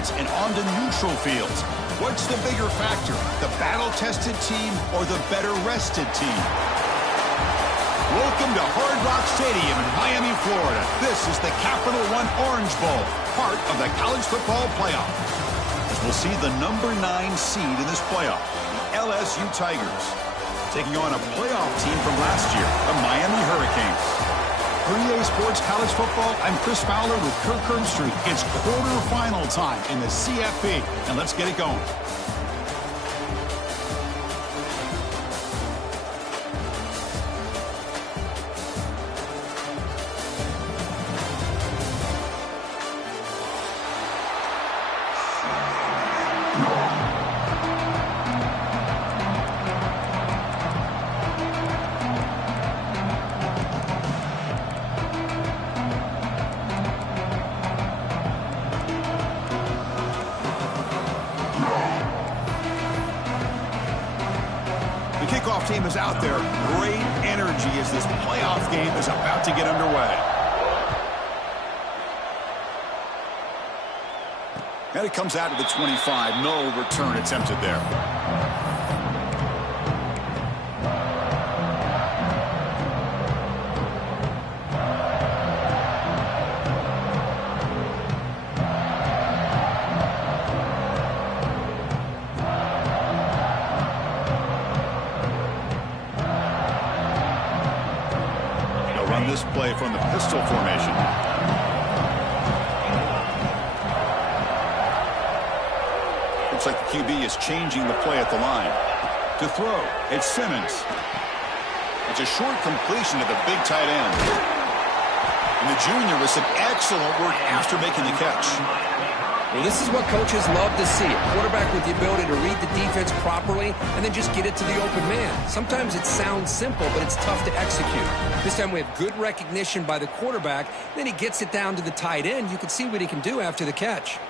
sites and onto neutral fields. What's the bigger factor, the battle-tested team or the better-rested team? Welcome to Hard Rock Stadium in Miami, Florida. This is the Capital One Orange Bowl, part of the college football playoff. As we'll see the number 9 seed in this playoff, the LSU Tigers, taking on a playoff team from last year, the Miami Hurricanes. For EA Sports College Football, I'm Chris Fowler with Kirk Herbstreit. It's quarterfinal time in the CFP, and let's get it going. Kickoff team is out there. Great energy as this playoff game is about to get underway. And it comes out to the 25. No return attempted there. This play from the pistol formation. Looks like the QB is changing the play at the line. To throw, it's Simmons. It's a short completion to the big tight end. And the junior with some excellent work after making the catch. Well, this is what coaches love to see. A quarterback with the ability to read the defense properly and then just get it to the open man. Sometimes it sounds simple, but it's tough to execute. This time we have good recognition by the quarterback. Then he gets it down to the tight end. You can see what he can do after the catch.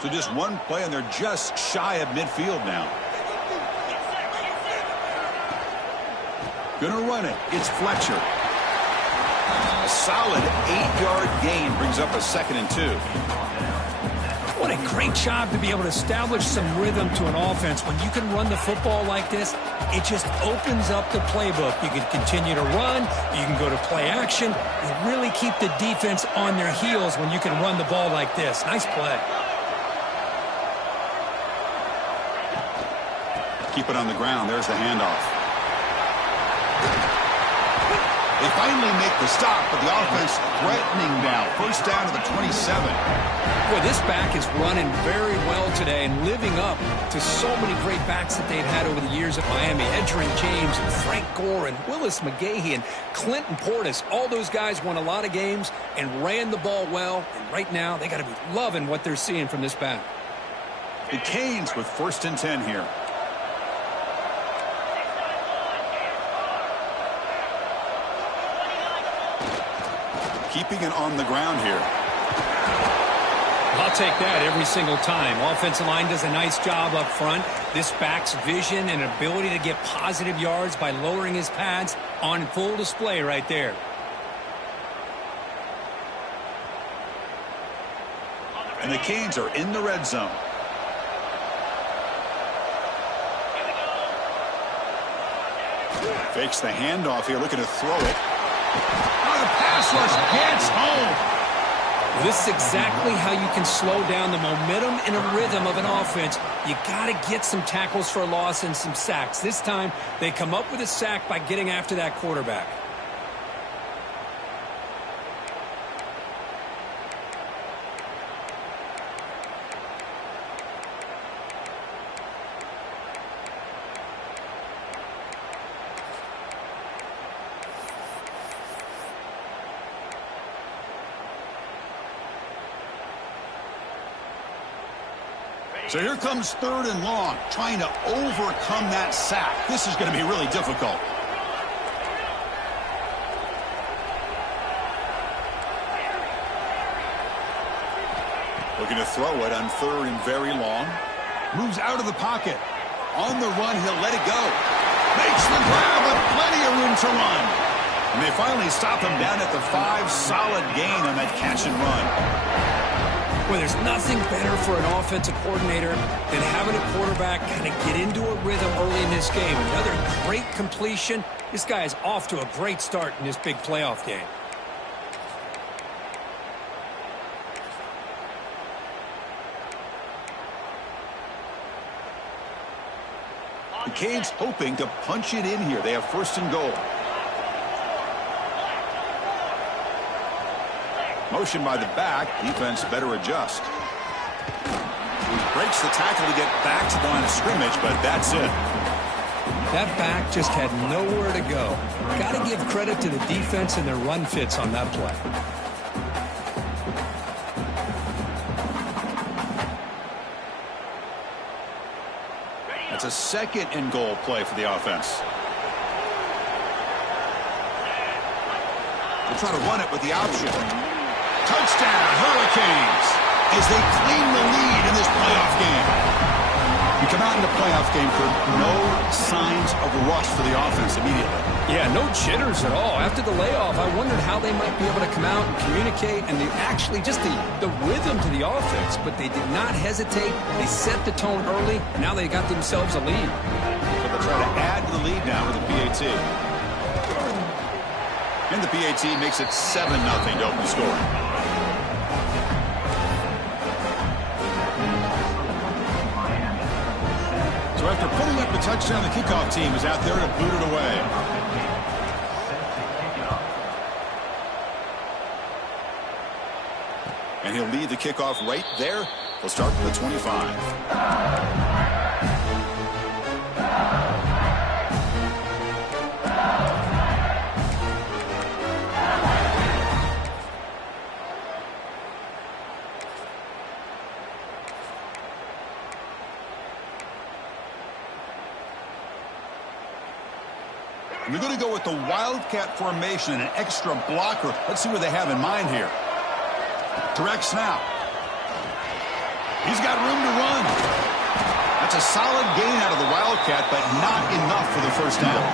So just one play, and they're just shy of midfield now. Gonna run it. It's Fletcher. A solid 8-yard gain brings up a 2nd and 2. What a great job to be able to establish some rhythm to an offense. When you can run the football like this, it just opens up the playbook. You can continue to run. You can go to play action. You really keep the defense on their heels when you can run the ball like this. Nice play. Keep it on the ground. There's the handoff. They finally make the stop, but the offense threatening now. First down to the 27. Boy, this back is running very well today and living up to so many great backs that they've had over the years at Miami. Edgerrin James and Frank Gore and Willis McGahee and Clinton Portis. All those guys won a lot of games and ran the ball well. And right now, they got to be loving what they're seeing from this back. The Canes with 1st and 10 here. Keeping it on the ground here. I'll take that every single time. Offensive line does a nice job up front. This back's vision and ability to get positive yards by lowering his pads on full display right there. And the Canes are in the red zone. Fakes the handoff here, looking to throw it. Oh, the pass rush gets home. This is exactly how you can slow down the momentum and a rhythm of an offense. You got to get some tackles for a loss and some sacks. This time, they come up with a sack by getting after that quarterback. So here comes 3rd and long, trying to overcome that sack. This is going to be really difficult. Looking to throw it on 3rd and very long. Moves out of the pocket. On the run, he'll let it go. Makes the grab with plenty of room to run. And they finally stop him down at the 5. Solid gain on that catch and run. Well, there's nothing better for an offensive coordinator than having a quarterback kind of get into a rhythm early in this game. Another great completion. This guy is off to a great start in this big playoff game. The Canes hoping to punch it in here. They have 1st and goal. Motion by the back. Defense better adjust. Breaks the tackle to get back to the line of scrimmage, but that's it. That back just had nowhere to go. Got to give credit to the defense and their run fits on that play. It's a 2nd and goal play for the offense. They'll try to run it with the option. Touchdown, Hurricanes, as they claim the lead in this playoff game. You come out in the playoff game for no signs of rust for the offense immediately. Yeah, no jitters at all. After the layoff, I wondered how they might be able to come out and communicate and actually just the rhythm to the offense, but they did not hesitate. They set the tone early, and now they got themselves a lead. So they'll try to add to the lead now with the PAT. And the PAT makes it 7-0 to open the score. So after pulling up the touchdown, the kickoff team is out there to boot it away. And he'll lead the kickoff right there. He'll start with the 25. They're going to go with the Wildcat formation and an extra blocker. Let's see what they have in mind here. Direct snap. He's got room to run. That's a solid gain out of the Wildcat, but not enough for the 1st down.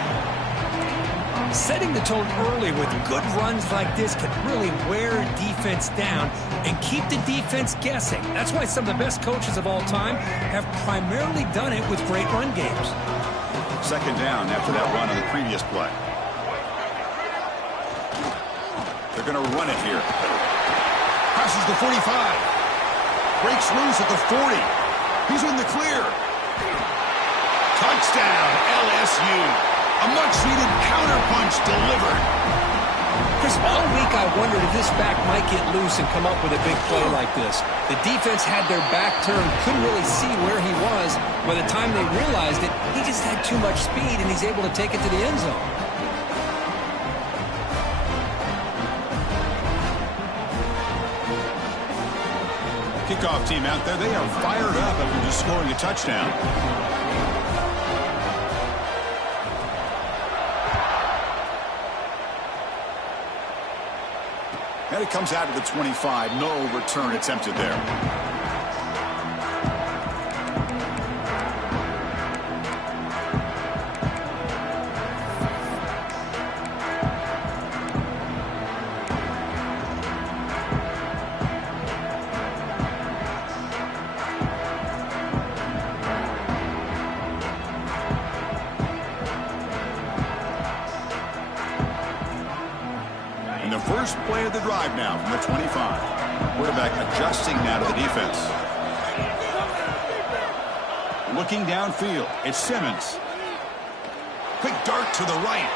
Setting the tone early with good runs like this can really wear a defense down and keep the defense guessing. That's why some of the best coaches of all time have primarily done it with great run games. 2nd down after that run on the previous play. They're going to run it here. Passes the 45. Breaks loose at the 40. He's in the clear. Touchdown, LSU. A much-needed counterpunch delivered. Chris, all week I wondered if this back might get loose and come up with a big play like this. The defense had their back turned, couldn't really see where he was. By the time they realized it, he just had too much speed, and he's able to take it to the end zone. Kickoff team out there, they are fired up after just scoring a touchdown. And it comes out to the 25. No return attempted there. First play of the drive now from the 25. Quarterback adjusting now to the defense. Looking downfield. It's Simmons. Quick dart to the right.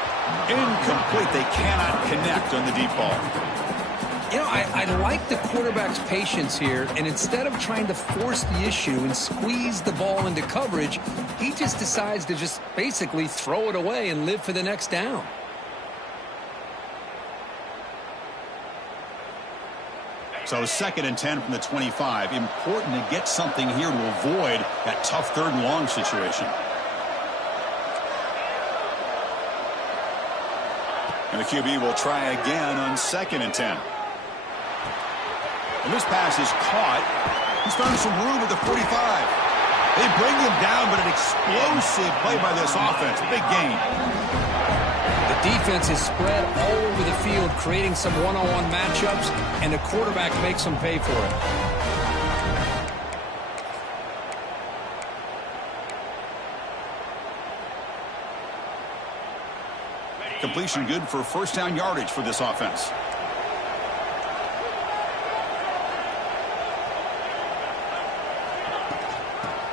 Incomplete. They cannot connect on the deep ball. You know, I like the quarterback's patience here, and instead of trying to force the issue and squeeze the ball into coverage, he just decides to just basically throw it away and live for the next down. So 2nd and 10 from the 25. Important to get something here to avoid that tough 3rd and long situation. And the QB will try again on 2nd and 10. And this pass is caught. He's found some room at the 45. They bring him down, but an explosive play by this offense. Big gain. The Defense is spread all over the field, creating some one-on-one matchups, and the quarterback makes them pay for it. Completion good for first down yardage for this offense.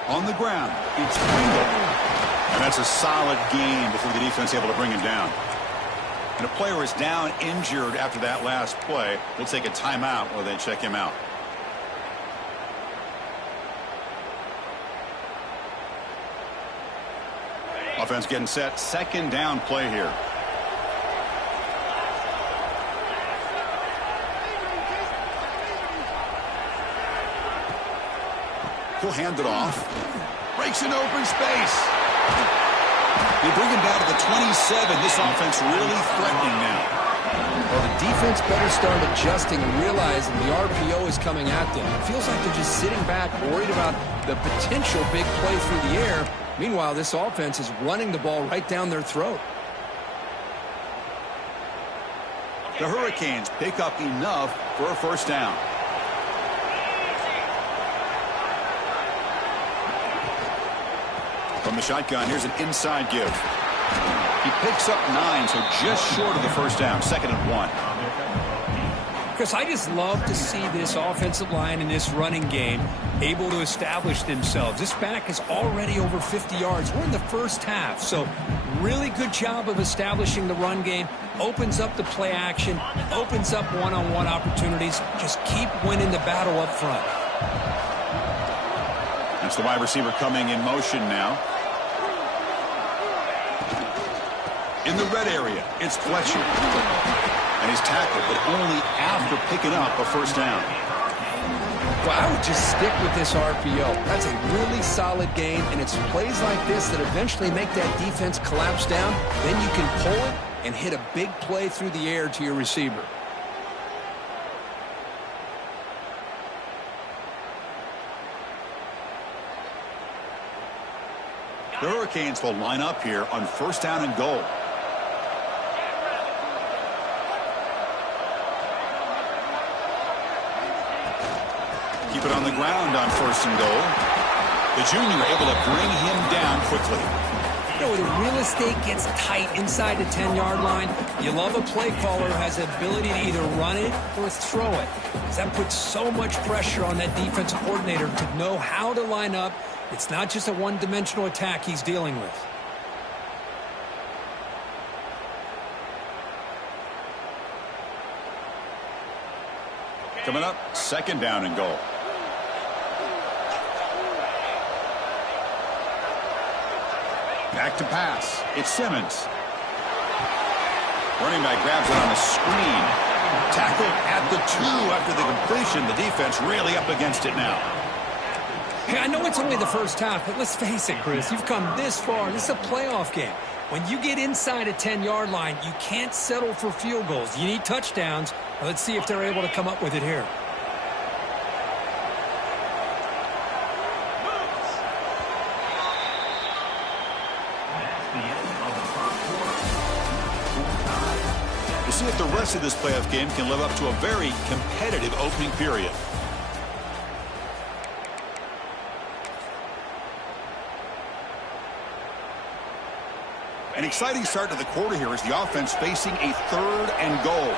On the ground, it's Pringle. And that's a solid gain before the defense able to bring him down. And a player is down injured after that last play. We'll take a timeout while they check him out. Offense getting set. Second down play here. He'll hand it off. Breaks an open space. They bring him down to the 27. This offense really threatening now. Well, the defense better start adjusting and realizing the RPO is coming at them. It feels like they're just sitting back, worried about the potential big play through the air. Meanwhile, this offense is running the ball right down their throat. The Hurricanes pick up enough for a first down. From the shotgun, here's an inside give. He picks up 9, so just short of the first down. 2nd and 1. Chris, I just love to see this offensive line in this running game able to establish themselves. This back is already over 50 yards. We're in the first half, so really good job of establishing the run game. Opens up the play action, opens up one-on-one opportunities. Just keep winning the battle up front. That's the wide receiver coming in motion now. In the red area, it's Fletcher. And he's tackled, but only after picking up a first down. Well, I would just stick with this RPO. That's a really solid game, and it's plays like this that eventually make that defense collapse down. Then you can pull it and hit a big play through the air to your receiver. The Hurricanes will line up here on first down and goal. Keep it on the ground on first and goal. The junior able to bring him down quickly. You know, when the real estate gets tight inside the 10-yard line, you love a play caller who has the ability to either run it or throw it. Because that puts so much pressure on that defensive coordinator to know how to line up. It's not just a one-dimensional attack he's dealing with. Coming up, second down and goal. Back to pass. It's Simmons. Running back grabs it on the screen. Tackled at the 2 after the completion. The defense really up against it now. Hey, I know it's only the first half, but let's face it, Chris. You've come this far. This is a playoff game. When you get inside a 10-yard line, you can't settle for field goals. You need touchdowns. Now, let's see if they're able to come up with it here. We'll see if the rest of this playoff game can live up to a very competitive opening period. An exciting start to the quarter here as the offense facing a 3rd and goal.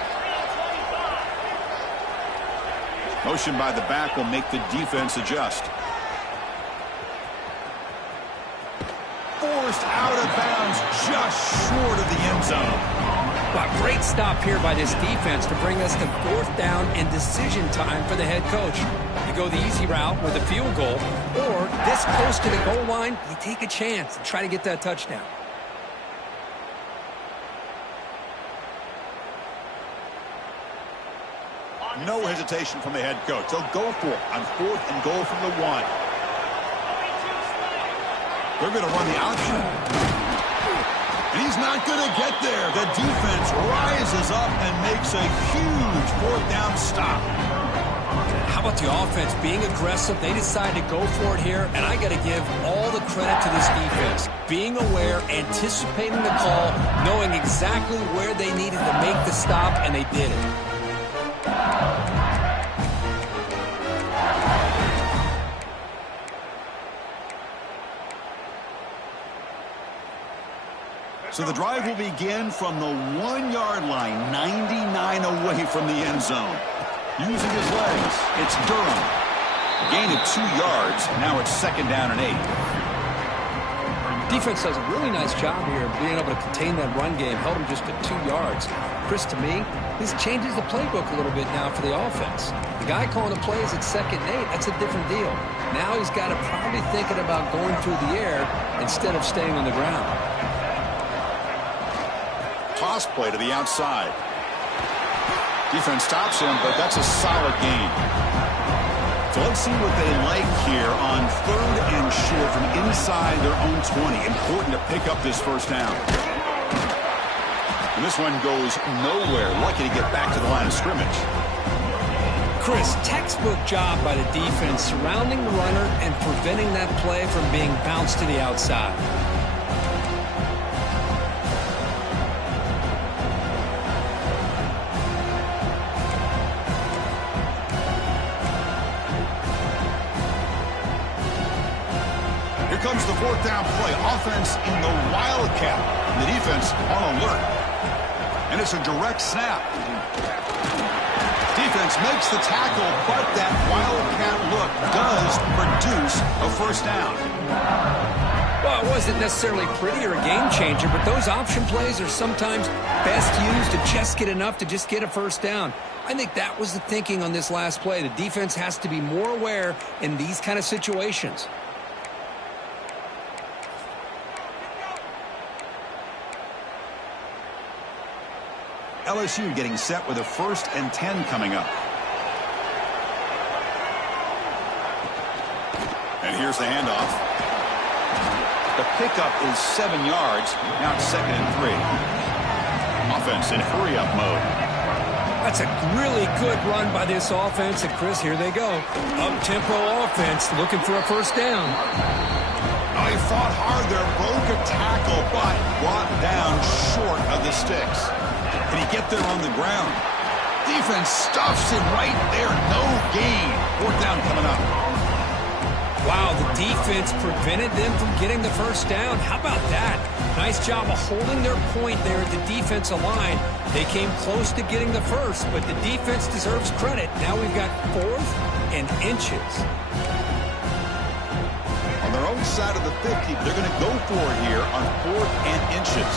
Motion by the back will make the defense adjust. Forced out of bounds just short of the end zone. Well, great stop here by this defense to bring us to 4th down and decision time for the head coach. You go the easy route with a field goal, or this close to the goal line, you take a chance and try to get that touchdown. No hesitation from the head coach. They'll go for it on 4th and goal from the 1. They're going to run the option. And he's not going to get there. The defense rises up and makes a huge 4th down stop. How about the offense being aggressive? They decided to go for it here, and I got to give all the credit to this defense. Being aware, anticipating the call, knowing exactly where they needed to make the stop, and they did it. So the drive will begin from the 1-yard line, 99 away from the end zone. Using his legs, it's Durham. Gain of 2 yards. Now it's 2nd down and 8. Defense does a really nice job here of being able to contain that run game. Held him just at 2 yards. Chris, to me, this changes the playbook a little bit now for the offense. The guy calling the plays at 2nd and 8, that's a different deal. Now he's got to probably thinking about going through the air instead of staying on the ground. Toss play to the outside. Defense stops him, but that's a solid gain. So let's see what they like here on 3rd and short from inside their own 20. Important to pick up this first down. And this one goes nowhere. Lucky to get back to the line of scrimmage. Chris, textbook job by the defense surrounding the runner and preventing that play from being bounced to the outside. Here comes the 4th down play. Offense in the Wildcat. The defense on alert. And it's a direct snap. Defense makes the tackle, but that Wildcat look does produce a first down. Well, it wasn't necessarily pretty or a game changer, but those option plays are sometimes best used to just get enough to just get a first down. I think that was the thinking on this last play. The defense has to be more aware in these kind of situations. LSU getting set with a 1st and 10 coming up. And here's the handoff. The pickup is 7 yards. Now it's 2nd and 3. Offense in hurry-up mode. That's a really good run by this offense. And, Chris, here they go. Up-tempo offense looking for a first down. Oh, he fought hard there. Broke a tackle, but brought down short of the sticks. Can he get there on the ground? Defense stuffs him right there. No gain. 4th down coming up. Wow, the defense prevented them from getting the first down. How about that? Nice job of holding their point there at the defensive line. They came close to getting the first, but the defense deserves credit. Now we've got 4th and inches. On their own side of the 50, they're going to go for it here on 4th and inches.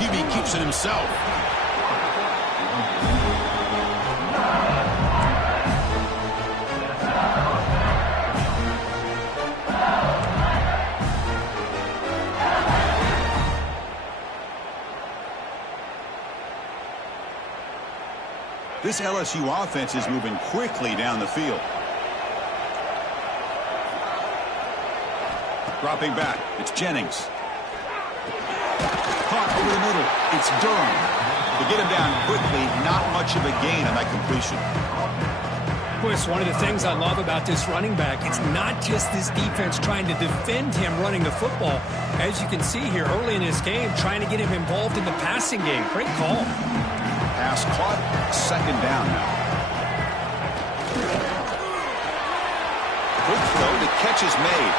QB keeps it himself. This LSU offense is moving quickly down the field. Dropping back, it's Jennings. Caught over the middle, it's Durham. To get him down quickly, not much of a gain on that completion. Chris, one of the things I love about this running back, it's not just this defense trying to defend him running the football. As you can see here early in this game, trying to get him involved in the passing game. Great call. Pass caught, 2nd down now. Quick throw, the catch is made.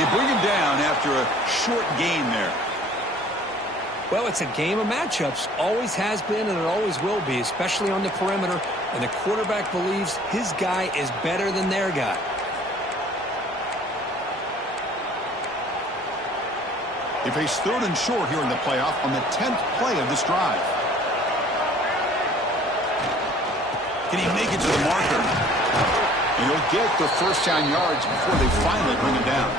You bring him down after a short gain there. Well, it's a game of matchups. Always has been and it always will be, especially on the perimeter. And the quarterback believes his guy is better than their guy. They face 3rd and short here in the playoff on the 10th play of this drive. Can he make it to the marker? And he'll get the first down yards before they finally bring him down.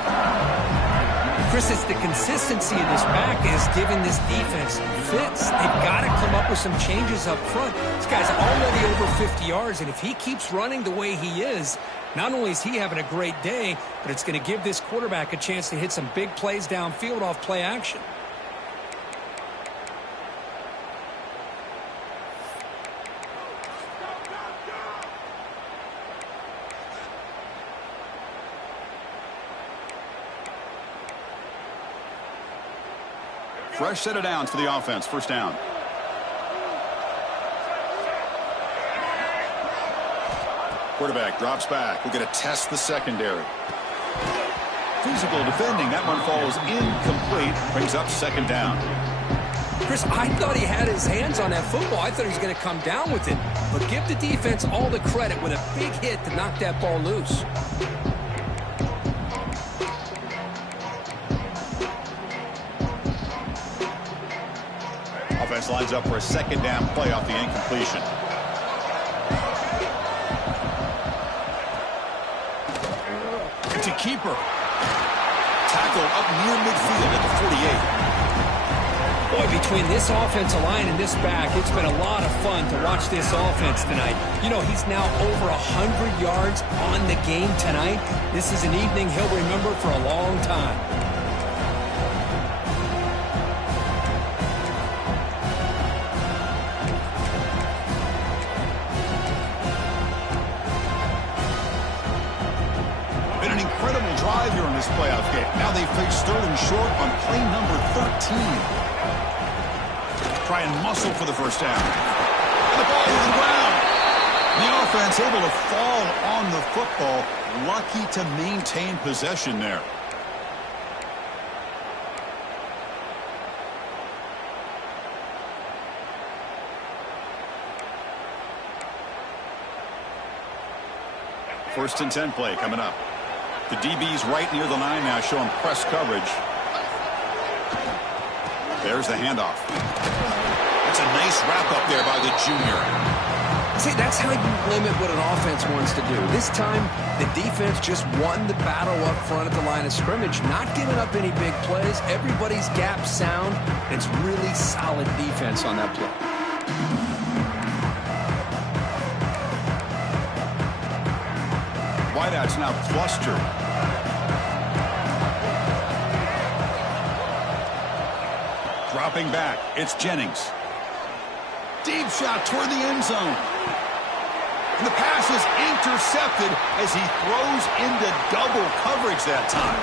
Chris, it's the consistency of this back is giving this defense fits. They've got to come up with some changes up front. This guy's already over 50 yards, and if he keeps running the way he is, not only is he having a great day, but it's going to give this quarterback a chance to hit some big plays downfield off play action. Fresh set of downs for the offense. First down. Quarterback drops back. We're going to test the secondary. Physical defending. That one falls incomplete. Brings up second down. Chris, I thought he had his hands on that football. I thought he was going to come down with it. But give the defense all the credit with a big hit to knock that ball loose. Offense lines up for a second down play off the incompletion. It's a keeper. Tackle up near midfield at the 48. Boy, between this offensive line and this back, it's been a lot of fun to watch this offense tonight. You know, he's now over 100 yards on the game tonight. This is an evening he'll remember for a long time. Been an incredible drive here in this playoff game. Now they face third and short on play number 13. Try and muscle for the first down. And the ball to the ground. The offense able to fall on the football. Lucky to maintain possession there. First and 10 play coming up. The DB's right near the line now, showing press coverage. There's the handoff. It's a nice wrap up there by the junior. See, that's how you limit what an offense wants to do. This time, the defense just won the battle up front at the line of scrimmage, not giving up any big plays. Everybody's gap sound. It's really solid defense on that play. Wideouts now clustered. Dropping back, it's Jennings. Deep shot toward the end zone. And the pass is intercepted as he throws into double coverage that time.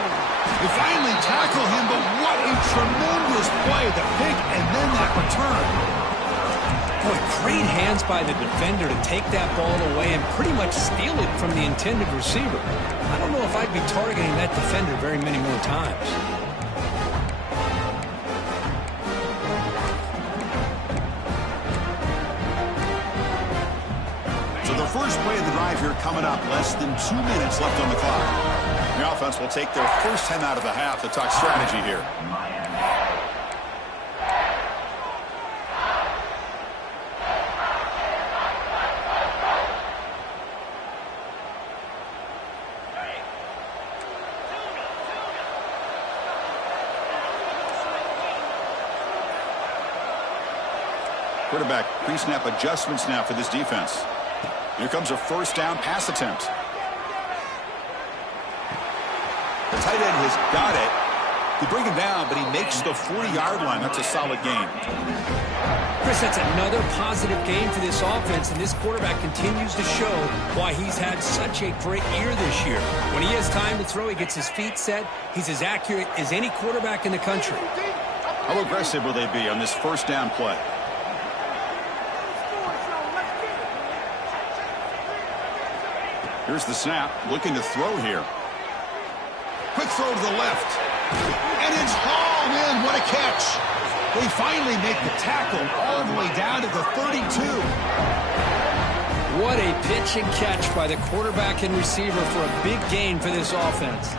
They finally tackle him, but what a tremendous play. The pick and then that return. Boy, great hands by the defender to take that ball away and pretty much steal it from the intended receiver. I don't know if I'd be targeting that defender very many more times. So the first play of the drive here coming up. Less than 2 minutes left on the clock. The offense will take their first time out of the half to talk strategy here. Quarterback pre-snap adjustments now for this defense. Here comes a first down pass attempt. The tight end has got it. They bring him down, but he makes the 40-yard line. That's a solid gain. Chris, that's another positive game for this offense, and this quarterback continues to show why he's had such a great year this year. When he has time to throw, he gets his feet set. He's as accurate as any quarterback in the country. How aggressive will they be on this first down play? Here's the snap, looking to throw here. Quick throw to the left. And it's hauled in. What a catch. They finally make the tackle all the way down to the 32. What a pitch and catch by the quarterback and receiver for a big gain for this offense.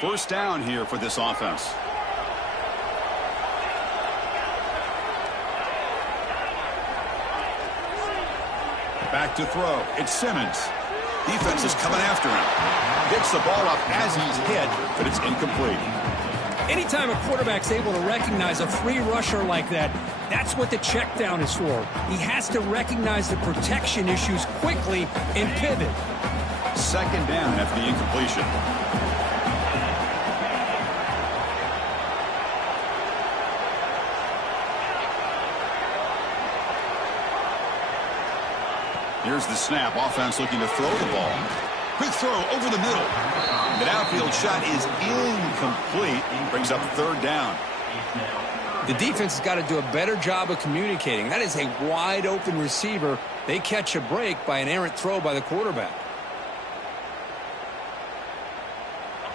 First down here for this offense. Back to throw. It's Simmons. Defense is coming after him. Picks the ball up as he's hit, but it's incomplete. Anytime a quarterback's able to recognize a free rusher like that, that's what the check down is for. He has to recognize the protection issues quickly and pivot. Second down after the incompletion. Here's the snap. Offense looking to throw the ball. Quick throw over the middle. The outfield shot is incomplete. Brings up third down. The defense has got to do a better job of communicating. That is a wide open receiver. They catch a break by an errant throw by the quarterback.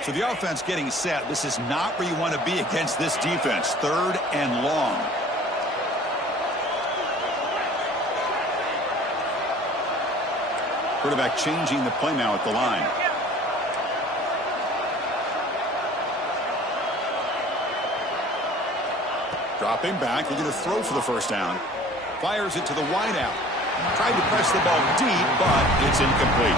So the offense getting set. This is not where you want to be against this defense. Third and long. Quarterback changing the play now at the line. Dropping back, looking to throw for the first down. Fires it to the wideout. Tried to press the ball deep, but it's incomplete.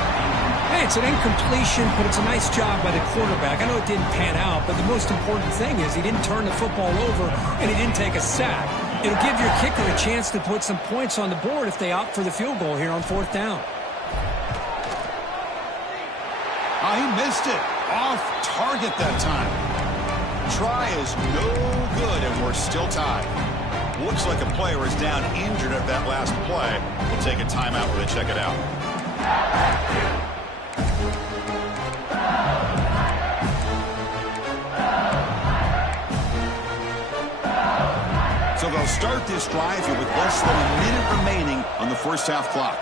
Hey, it's an incompletion, but it's a nice job by the quarterback. I know it didn't pan out, but the most important thing is he didn't turn the football over and he didn't take a sack. It'll give your kicker a chance to put some points on the board if they opt for the field goal here on fourth down. Oh, he missed it. Off target that time. Try is no good, and we're still tied. Looks like a player is down injured at that last play. We'll take a timeout where they check it out. So they'll start this drive here with less than a minute remaining on the first half clock.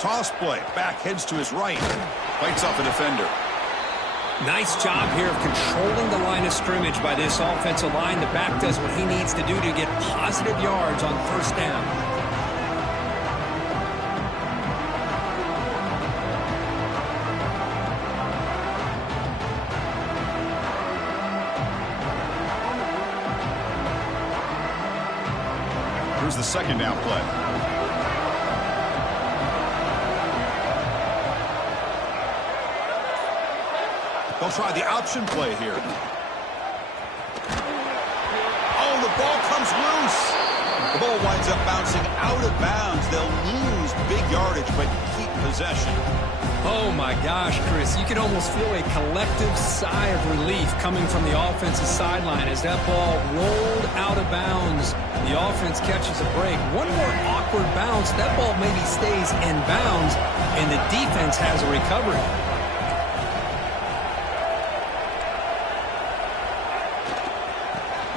Toss play. Back heads to his right. Fights off a defender. Nice job here of controlling the line of scrimmage by this offensive line. The back does what he needs to do to get positive yards on first down. Here's the second down play. They'll try the option play here. Oh, the ball comes loose. The ball winds up bouncing out of bounds. They'll lose big yardage, but keep possession. Oh, my gosh, Chris. You can almost feel a collective sigh of relief coming from the offensive sideline as that ball rolled out of bounds. The offense catches a break. One more awkward bounce. That ball maybe stays in bounds, and the defense has a recovery.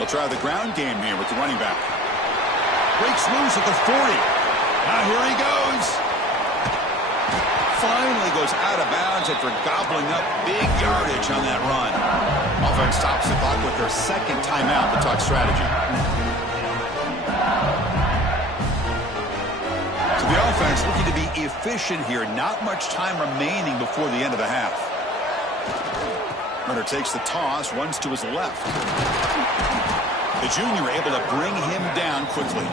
They'll try the ground game here with the running back. Breaks loose at the 40. Now here he goes. Finally goes out of bounds after gobbling up big yardage on that run. Offense stops the clock with their second timeout to talk strategy. So the offense looking to be efficient here. Not much time remaining before the end of the half. Runner takes the toss, runs to his left. The junior able to bring him down quickly.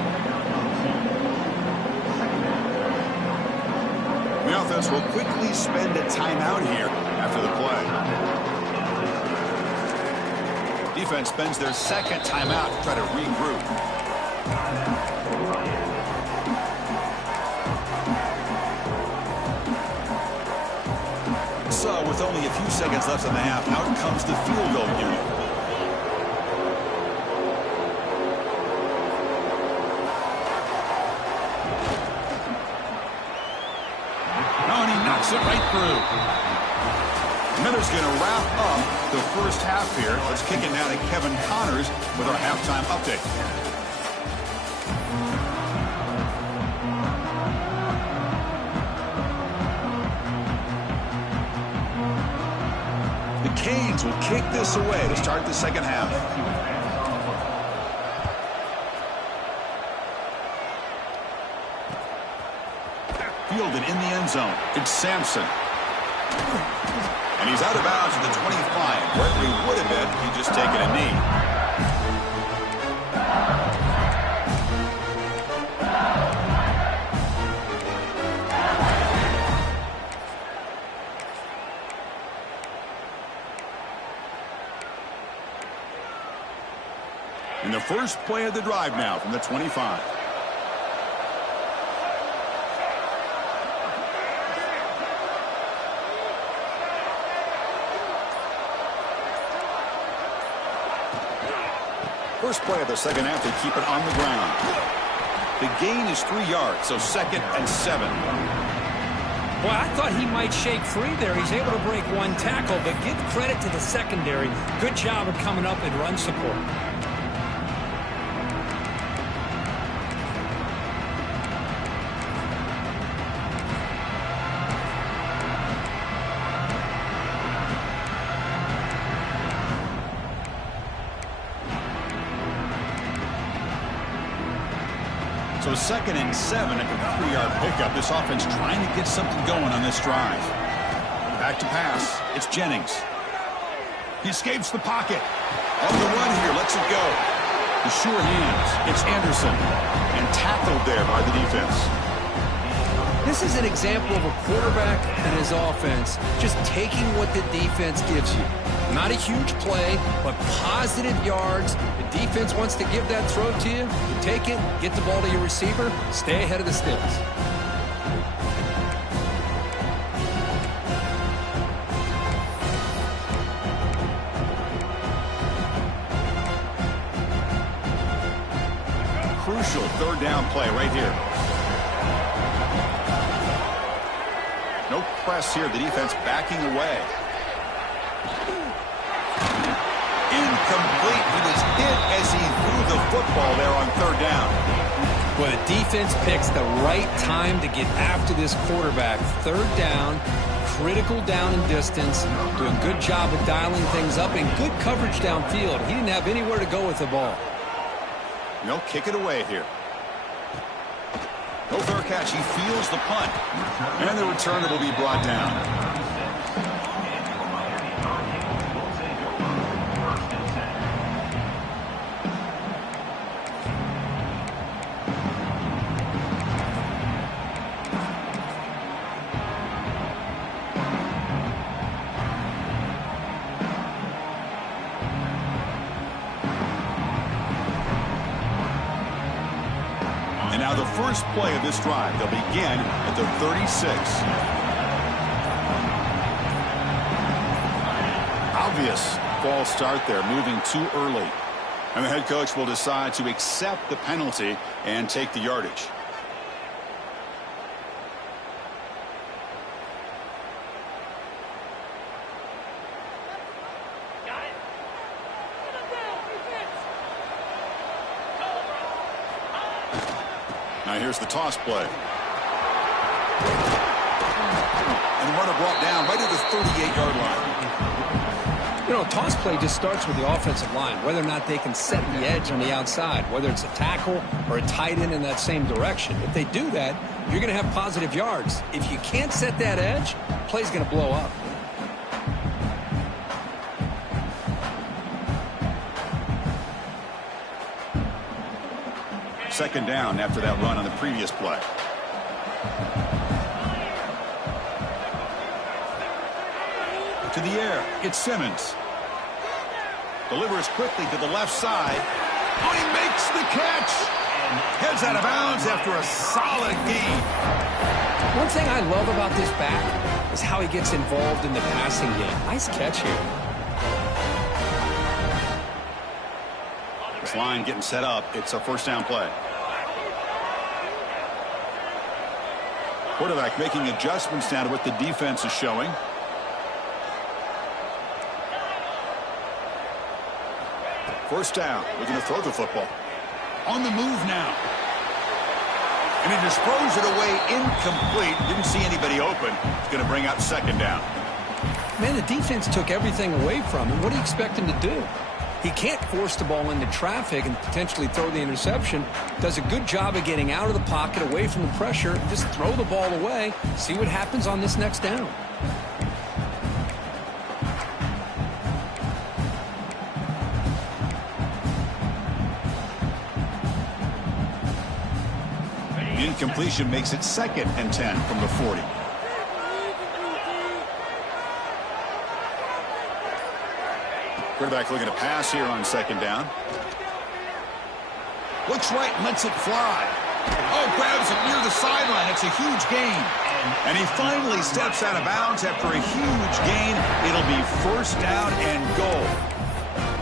The offense will quickly spend a timeout here after the play. Defense spends their second timeout to try to regroup. So with only a few seconds left in the half, out comes the field goal unit. It right through. Miller's going to wrap up the first half here. Let's kick it now to Kevin Connors with our halftime update. The Canes will kick this away to start the second half. Fielded in the end zone. It's Sampson. And he's out of bounds at the 25, where he would have been if he'd just taken a knee. In the first play of the drive now from the 25. First play of the second half, they keep it on the ground. The gain is 3 yards, so 2nd and 7. Boy, I thought he might shake free there. He's able to break one tackle, but give credit to the secondary. Good job of coming up in run support. So 2nd and 7 at the 3-yard pickup. This offense trying to get something going on this drive. Back to pass. It's Jennings. He escapes the pocket. On the run here, lets it go. The sure hands. It's Anderson. And tackled there by the defense. This is an example of a quarterback and his offense just taking what the defense gives you. Not a huge play, but positive yards. The defense wants to give that throw to you. You take it, get the ball to your receiver, stay ahead of the sticks. Crucial 3rd down play right here. No press here. The defense backing away. Incomplete. He was hit as he threw the football there on 3rd down. Well, the defense picks the right time to get after this quarterback. 3rd down, critical down and distance. Do a good job of dialing things up and good coverage downfield. He didn't have anywhere to go with the ball. They'll kick it away here. No fair catch. He feels the punt. And the return that will be brought down. And now the first play of this drive. They'll begin at the 36. Obvious false start there, moving too early. And the head coach will decide to accept the penalty and take the yardage. Now here's the toss play. And the runner brought down right at the 38-yard line. You know, a toss play just starts with the offensive line, whether or not they can set the edge on the outside, whether it's a tackle or a tight end in that same direction. If they do that, you're going to have positive yards. If you can't set that edge, the play's going to blow up. Second down after that run on the previous play. To the air, it's Simmons. Delivers quickly to the left side. Oh, he makes the catch. Heads out of bounds after a solid gain. One thing I love about this back is how he gets involved in the passing game. Nice catch here. This line getting set up. It's a first down play. Quarterback making adjustments now to what the defense is showing. First down. Looking to throw the football. On the move now. And he just throws it away incomplete. Didn't see anybody open. It's going to bring out second down. Man, the defense took everything away from him. What do you expect him to do? He can't force the ball into traffic and potentially throw the interception. Does a good job of getting out of the pocket, away from the pressure, just throw the ball away, see what happens on this next down. Incompletion makes it 2nd and 10 from the 40. Quarterback looking to pass here on second down. Looks right and lets it fly. Oh, grabs it near the sideline. It's a huge gain. And he finally steps out of bounds after a huge gain. It'll be first down and goal.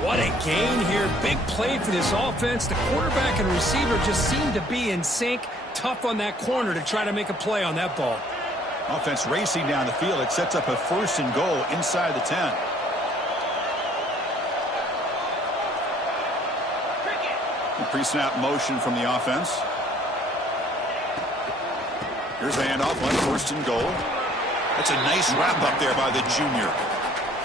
What a gain here. Big play for this offense. The quarterback and receiver just seem to be in sync. Tough on that corner to try to make a play on that ball. Offense racing down the field. It sets up a 1st and goal inside the 10. Pre-snap motion from the offense. Here's the handoff, 1st and goal. That's a nice wrap up there by the junior.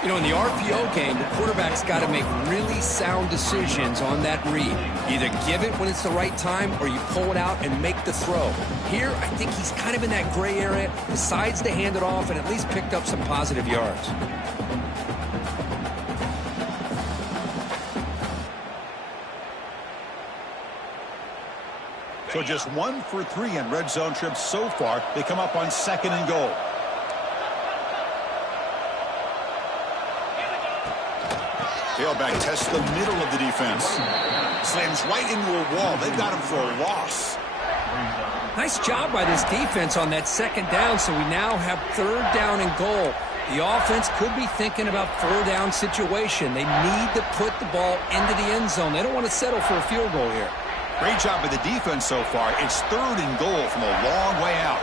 You know, in the RPO game, the quarterback's got to make really sound decisions on that read. Either give it when it's the right time or you pull it out and make the throw. Here, I think he's kind of in that gray area, decides to hand it off and at least picked up some positive yards. So just 1 for 3 in red zone trips so far. They come up on 2nd and goal. Tailback tests the middle of the defense. Slams right into a wall. They've got him for a loss. Nice job by this defense on that 2nd down, so we now have 3rd down and goal. The offense could be thinking about 4th down situation. They need to put the ball into the end zone. They don't want to settle for a field goal here. Great job by the defense so far. It's 3rd and goal from a long way out.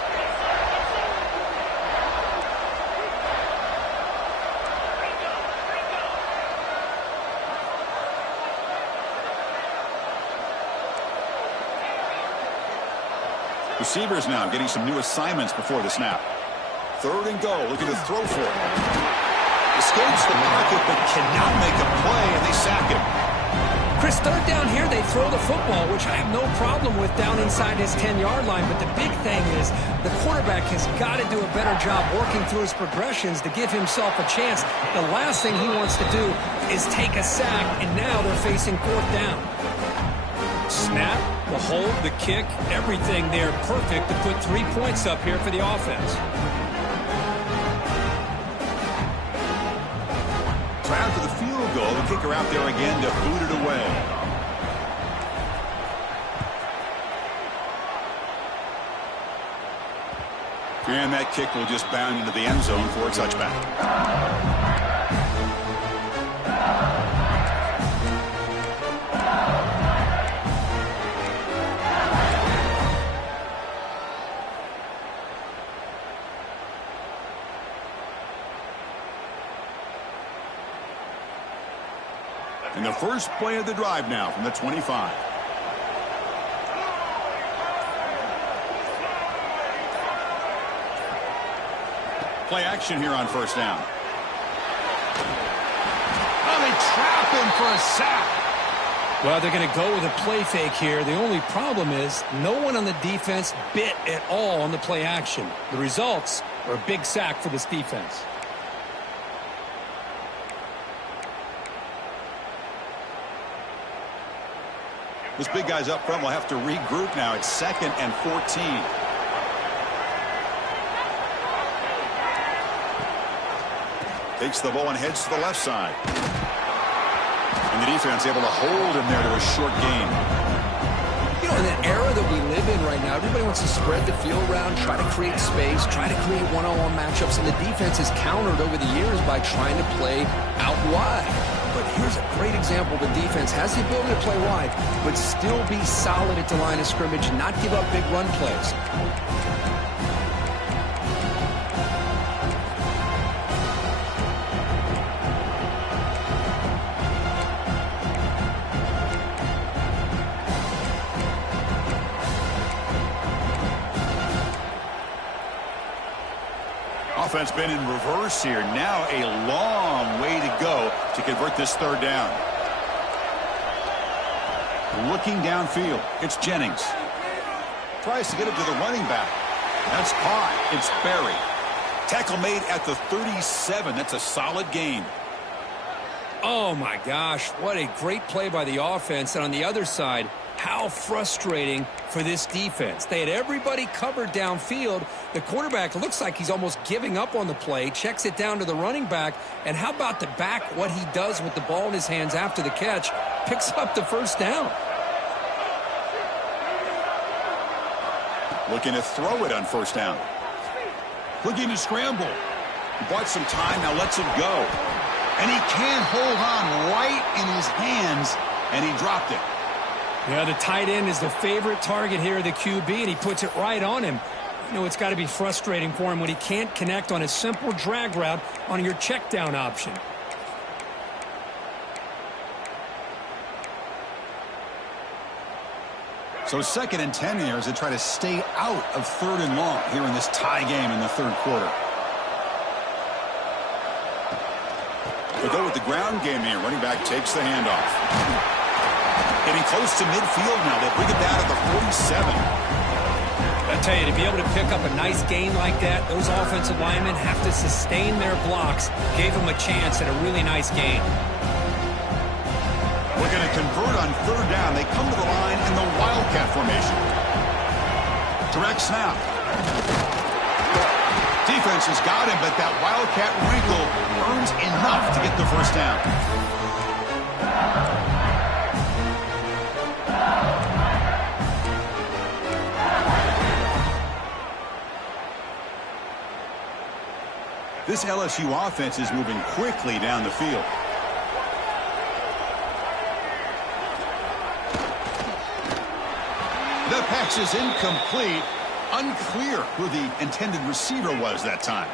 Receivers now getting some new assignments before the snap. 3rd and goal, looking to throw for it. Escapes the pocket but cannot make a play, and they sack him. Chris, 3rd down here, they throw the football, which I have no problem with down inside his 10-yard line. But the big thing is the quarterback has got to do a better job working through his progressions to give himself a chance. The last thing he wants to do is take a sack, and now they're facing 4th down. Snap, the hold, the kick, everything there perfect to put 3 points up here for the offense. So after the field goal, the kicker out there again to boot it away. And that kick will just bound into the end zone for a touchback. And the first play of the drive now from the 25. Play action here on 1st down. Oh, they trap him for a sack. Well, they're going to go with a play fake here. The only problem is no one on the defense bit at all on the play action. The results are a big sack for this defense. Those big guys up front will have to regroup now. It's 2nd and 14. Takes the ball and heads to the left side. And the defense able to hold him there to a short gain. You know, in the era that we live in right now, everybody wants to spread the field around, try to create space, try to create one-on-one matchups, and the defense has countered over the years by trying to play out wide. But here's a great example. The defense has the ability to play wide, but still be solid at the line of scrimmage and not give up big run plays. Offense been in reverse here. Now a long way to go to convert this 3rd down. Looking downfield, it's Jennings. Tries to get it to the running back. That's caught. It's Berry. Tackle made at the 37. That's a solid gain. Oh, my gosh. What a great play by the offense. And on the other side, how frustrating for this defense. They had everybody covered downfield. The quarterback looks like he's almost giving up on the play, checks it down to the running back, and how about the back, what he does with the ball in his hands after the catch, picks up the 1st down. Looking to throw it on 1st down. Looking to scramble. He bought some time, now lets it go. And he can't hold on right in his hands, and he dropped it. Yeah, the tight end is the favorite target here of the QB, and he puts it right on him. You know, it's got to be frustrating for him when he can't connect on a simple drag route on your check down option. So 2nd and 10 here as they try to stay out of 3rd and long here in this tie game in the 3rd quarter. They go with the ground game here. Running back takes the handoff. Getting close to midfield now. They bring it down at the 47. I tell you, to be able to pick up a nice gain like that, those offensive linemen have to sustain their blocks. Gave them a chance at a really nice gain. We're going to convert on 3rd down. They come to the line in the Wildcat formation. Direct snap. Defense has got him, but that Wildcat wrinkle earns enough to get the 1st down. This LSU offense is moving quickly down the field. The pass is incomplete. Unclear who the intended receiver was that time.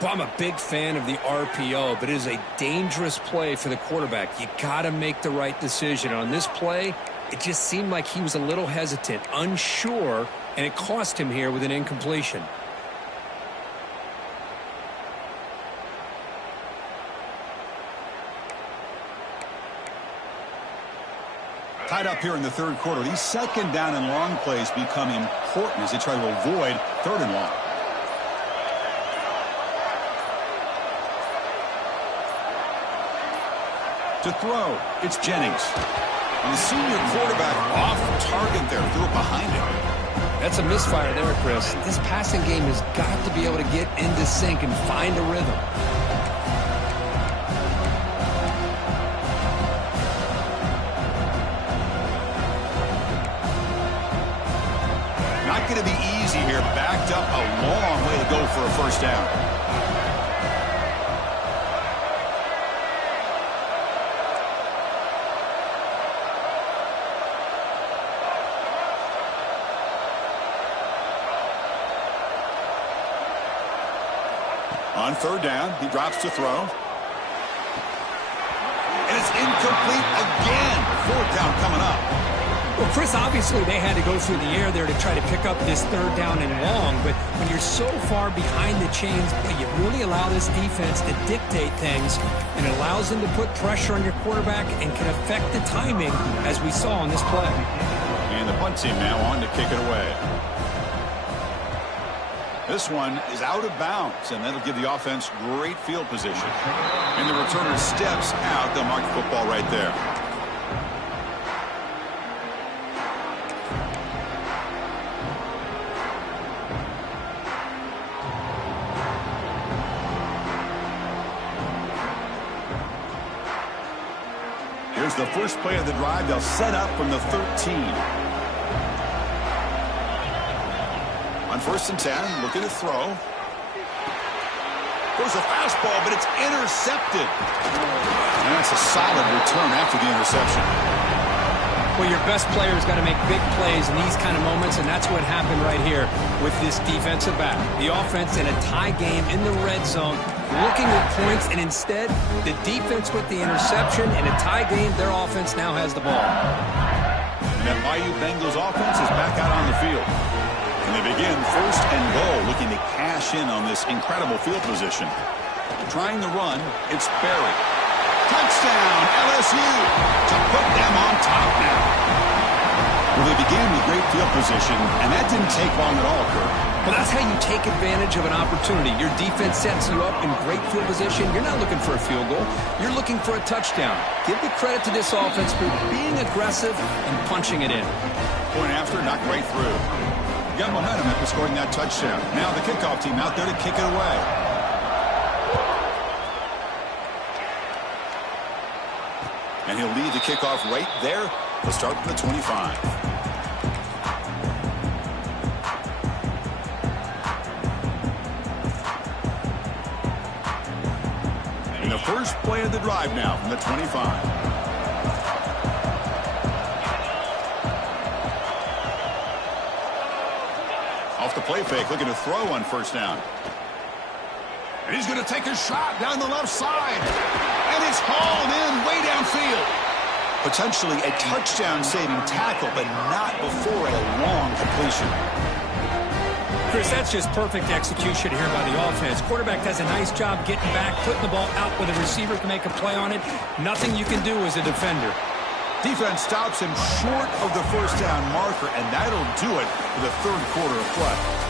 Well, I'm a big fan of the RPO, but it is a dangerous play for the quarterback. You got to make the right decision. On this play, it just seemed like he was a little hesitant, unsure, and it cost him here with an incompletion. Tied up here in the 3rd quarter. These 2nd down and long plays become important as they try to avoid 3rd and long. To throw, it's Jennings. And the senior quarterback off target there, threw it behind him. That's a misfire there, Chris. This passing game has got to be able to get into sync and find a rhythm. Not going to be easy here. Backed up a long way to go for a 1st down. On 3rd down, he drops to throw. And it's incomplete again. 4th down coming up. Well, Chris, obviously they had to go through the air there to try to pick up this 3rd down and long, but when you're so far behind the chains, you really allow this defense to dictate things, and it allows them to put pressure on your quarterback and can affect the timing, as we saw on this play. And the punt team now on to kick it away. This one is out of bounds, and that'll give the offense great field position. And the returner steps out. They'll mark the football right there. Here's the first play of the drive. They'll set up from the 13. On 1st and 10, looking to throw. Goes a fastball, but it's intercepted. And that's a solid return after the interception. Well, your best player has got to make big plays in these kind of moments, and that's what happened right here with this defensive back. The offense in a tie game in the red zone, looking at points, and instead, the defense with the interception. In a tie game, their offense now has the ball. And that Bayou Bengals offense is back out on the field. And they begin 1st and goal, looking to cash in on this incredible field position. Trying to run, it's Berry. Touchdown, LSU, to put them on top now. Well, they began with great field position, and that didn't take long at all, Kurt. Well, that's how you take advantage of an opportunity. Your defense sets you up in great field position. You're not looking for a field goal. You're looking for a touchdown. Give the credit to this offense for being aggressive and punching it in. Point after, knocked right through. Got momentum after scoring that touchdown. Now the kickoff team out there to kick it away. And he'll lead the kickoff right there to start from the 25. And the first play of the drive now from the 25. play fake, looking to throw on first down. And he's going to take a shot down the left side. And it's hauled in way downfield. Potentially a touchdown-saving tackle, but not before a long completion. Chris, that's just perfect execution here by the offense. Quarterback does a nice job getting back, putting the ball out where the receiver can make a play on it. Nothing you can do as a defender. Defense stops him short of the first down marker, and that'll do it for the third quarter of play.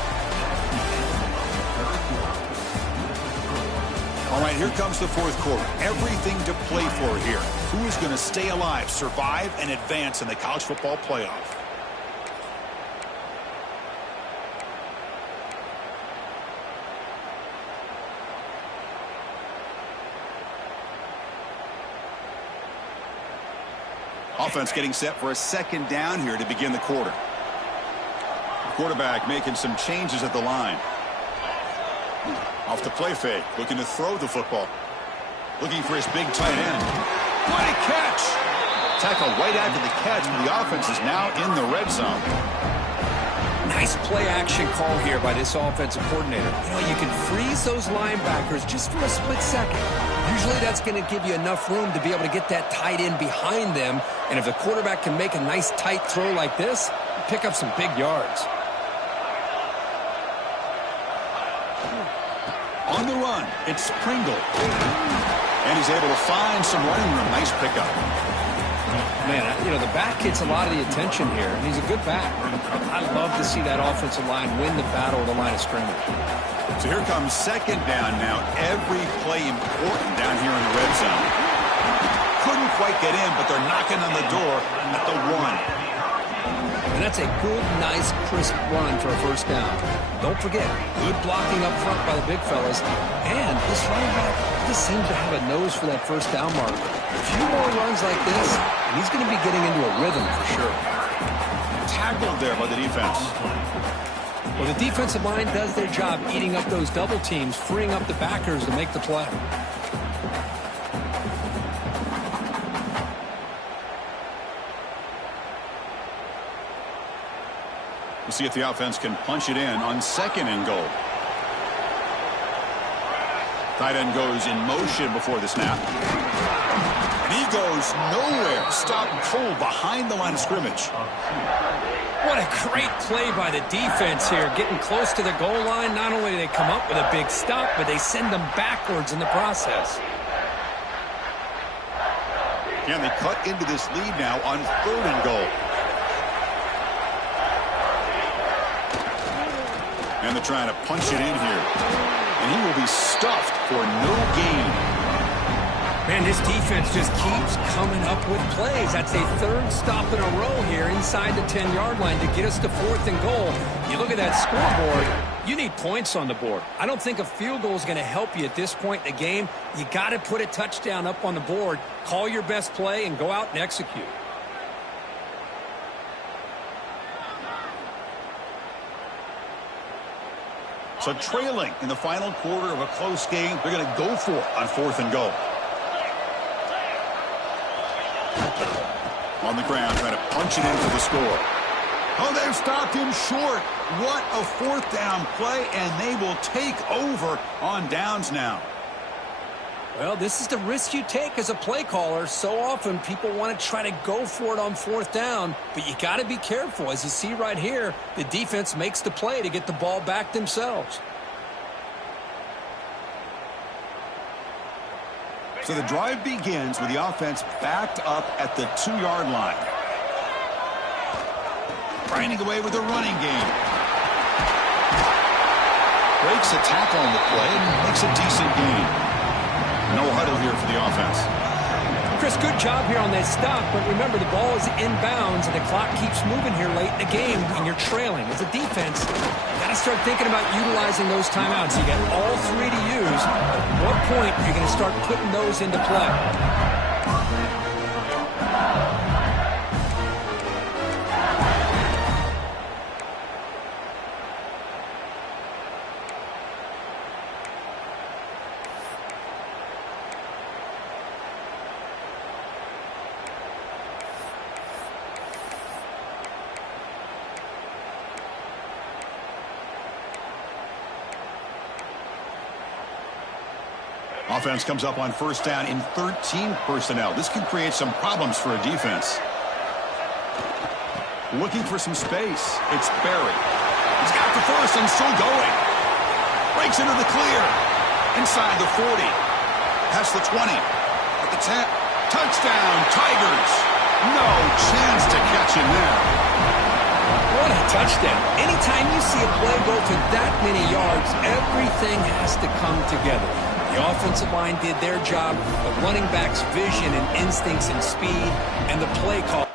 All right, here comes the fourth quarter. Everything to play for here. Who is going to stay alive, survive, and advance in the college football playoff? Offense getting set for a second down here to begin the quarter. Quarterback making some changes at the line. Off the play fake, looking to throw the football. Looking for his big tight end. What a catch! Tackle right after the catch, but the offense is now in the red zone. Nice play action call here by this offensive coordinator. You know, you can freeze those linebackers just for a split second. Usually that's going to give you enough room to be able to get that tight end behind them. And if the quarterback can make a nice tight throw like this, pick up some big yards. On the run, it's Pringle. And he's able to find some running room. Nice pickup. Man, you know, the back gets a lot of the attention here, and he's a good back. I love to see that offensive line win the battle at the line of scrimmage. So here comes second down now. Every play important down here in the red zone. Couldn't quite get in, but they're knocking on the door at the 1. And that's a good, nice, crisp run for a first down. Don't forget, good blocking up front by the big fellas. And this running back just seems to have a nose for that first down marker. A few more runs like this, and he's going to be getting into a rhythm for sure. Tackled there by the defense. Well, the defensive line does their job eating up those double teams, freeing up the backers to make the play. We'll see if the offense can punch it in on second and goal. Tight end goes in motion before the snap. And he goes nowhere. Stop cold behind the line of scrimmage. What a great play by the defense here. Getting close to the goal line, not only do they come up with a big stop, but they send them backwards in the process. And they cut into this lead now on third and goal. And they're trying to punch it in here. And he will be stuffed for no gain. Man, this defense just keeps coming up with plays. That's a third stop in a row here inside the 10-yard line to get us to fourth and goal. You look at that scoreboard, you need points on the board. I don't think a field goal is going to help you at this point in the game. You got to put a touchdown up on the board, call your best play, and go out and execute. So trailing in the final quarter of a close game, they're going to go for it on fourth and goal. On the ground, trying to punch it in for the score. Oh, they've stopped him short. What a fourth down play, and they will take over on downs now. Well, this is the risk you take as a play caller. So often people want to try to go for it on fourth down, but you got to be careful. As you see right here, the defense makes the play to get the ball back themselves. So the drive begins with the offense backed up at the 2-yard line. Grinding away with a running game. Breaks a tackle on the play and makes a decent gain. No huddle here for the offense. Chris, good job here on that stop, but remember the ball is inbounds and the clock keeps moving here late in the game and you're trailing. As a defense, you got to start thinking about utilizing those timeouts. You got all three to use. At what point are you going to start putting those into play? offense comes up on first down in 13 personnel. This can create some problems for a defense. Looking for some space. It's Barry. He's got the first and still going. Breaks into the clear. Inside the 40. Past the 20. At the 10. Touchdown, Tigers. No chance to catch him there. What a touchdown. Anytime you see a play go for that many yards, everything has to come together. The offensive line did their job, the running back's vision and instincts and speed, and the play call.